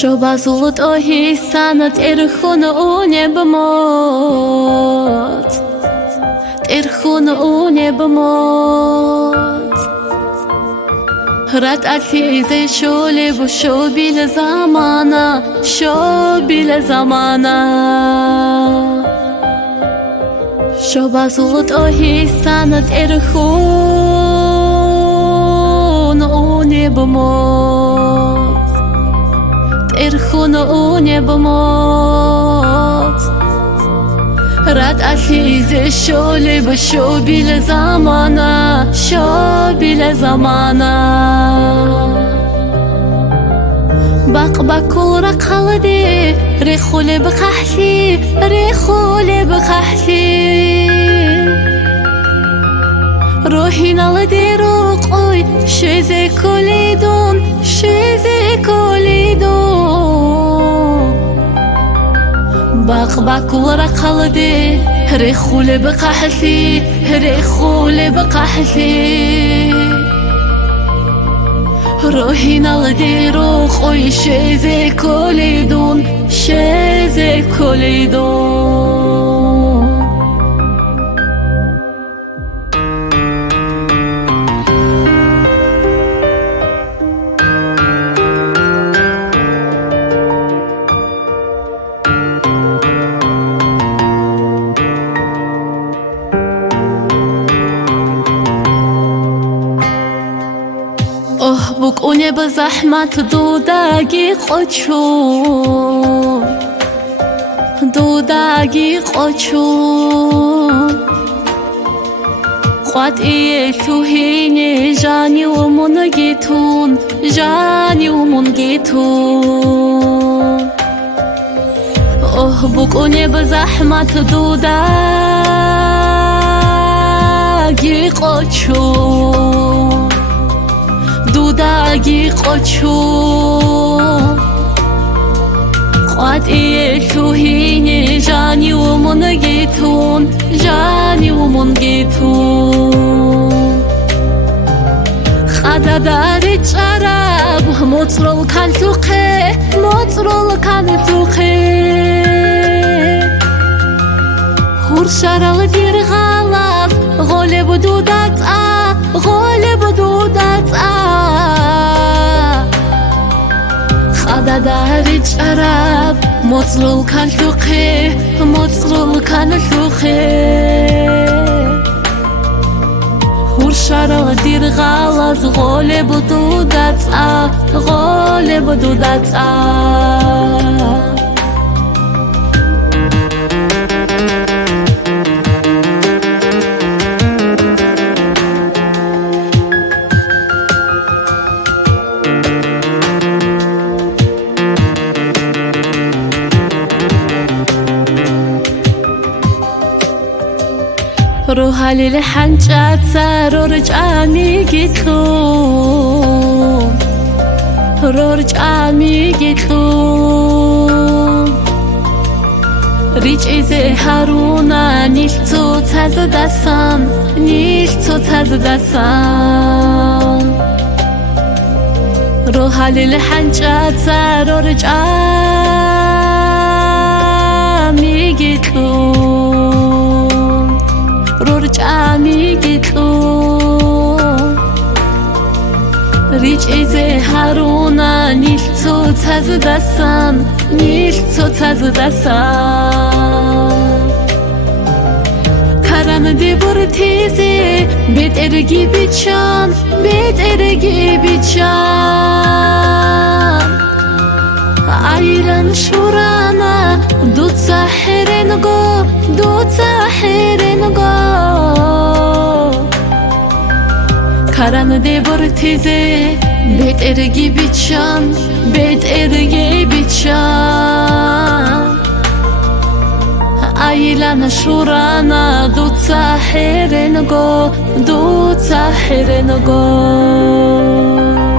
شبازولت آهی سنت ارخون اونه بمات ارخون اونه بمات رد عتیزه شوله و شو بیل زمانه شو بیل زمانه شبازولت آهی سنت ارخون اونه بمات ارخون اونه بمات رد عتیزه شوله و شو بیل زمانه شو بیل زمانه بق بکل را قلدی ریخوله بقحلی ریخوله بقحلی روحی نالدی رو قوی شیزه کلیدون شیزه کلیدون بق بکل را قلدی ریخوله بقحلی ریخوله بقحلی روحی نالدی رو قوی شیزه کلیدون شیزه کلیدون بکنه به زحمت دودگی قچون دودگی قچون قطعی توهین جانی و منگیتون جانی و منگیتون بکنه به زحمت دودگی قچون دودگی قچون قطعی توهین جانی و منگیتون جانی و منگیتون خدا داری چرب مطرل کن توقه مطرل کن توقه هور شرال دیر غلط غالب دودت غالب دودت خدا داری چرب مطرل کن توقه مطرل کن توقه هور شرال دیر غلط غالب دودت غالب دودت رو حلیل حنجت سر رو رجعمی گیتون رو رجعمی گیتون ریچ ایزه هرونه نیل تو تز دستم نیل تو تز دستم رو حلیل حنجت سر رو رجعمی گیتون رجعمی گیتون ریچ ایزه هرونه نیل تو تز دستم نیل تو تز دستم کرن دی بر تیزی بیت ارگی بیچان بیت ارگی بیچان ایران شورانه دو سحرن گو دو سحرن گو کرن دی بر تیزی بیت ارگی بیچان بیت ارگی بیچان ایران شورانه دو سحرن گو دو سحرن گو